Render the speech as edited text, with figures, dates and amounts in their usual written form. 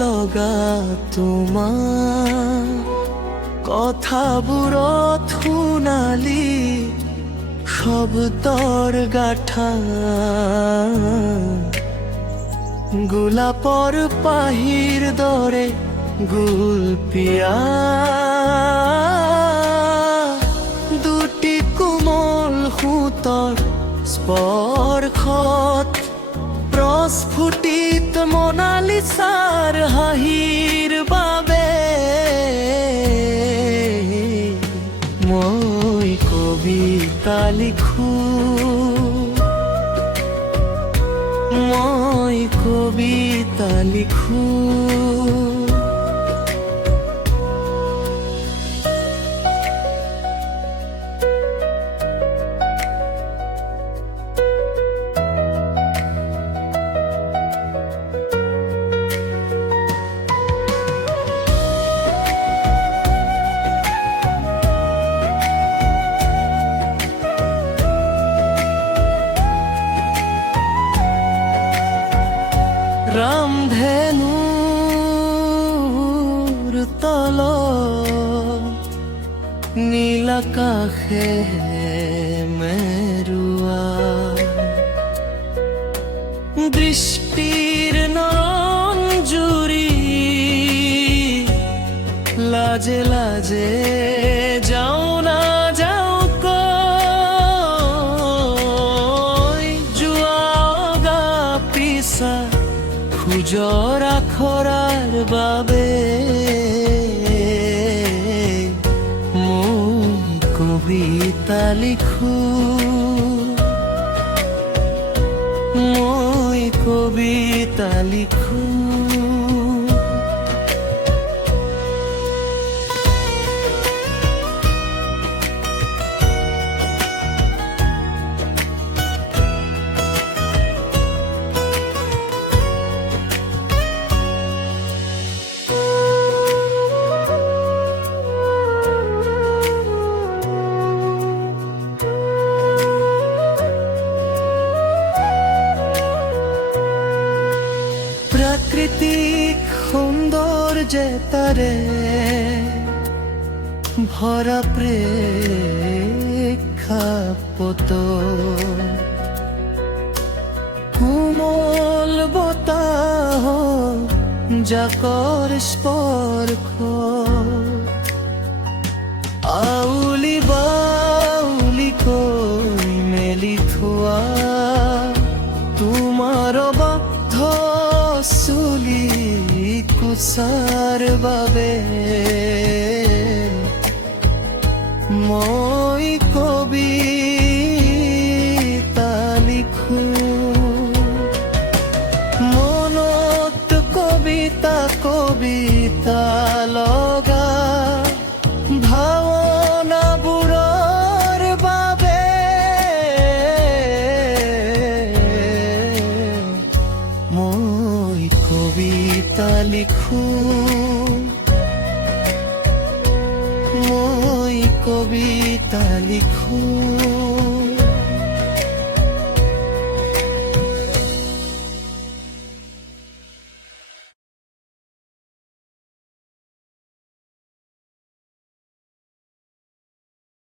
লগা তোমাৰ কথাবোৰত শুনালি শব্দৰ গাঁথা গোলাপৰ পাহিৰ দৰে গুলপীয়া দুটি কোমল সুতৰ স্পৰ্শত প্ৰস্ফুটিত মনালিছাৰ হাঁহিৰ বাবে মই কবিতা লিখো, মই কবিতা লিখো। ৰামধেনুৰ তলত নীল আকাশে মেৰুৱা দৃষ্টিৰ নৰঞ্জুৰি লাজে লাজে যাও না যাও কৈ যোৱা অগা পিছা খোজৰ আখৰাৰ বাবে মই কবিতা লিখো, মই কবিতা লিখো। প্ৰাকৃতিক সৌন্দৰ্যতাৰে ভৰা প্ৰেক্ষাপট কোমল বতাহ জাকৰ স্পৰ্শ আউলি বাউলি কৈ মেলি থোৱা তোমাৰ চুলি কুচাৰ বাবে মই কবিতা লিখো, মনত কবিতা কবিতা লগা ভাৱনাবোৰৰ বাবে মই কবিতা লিখো, মই কবিতা লিখো।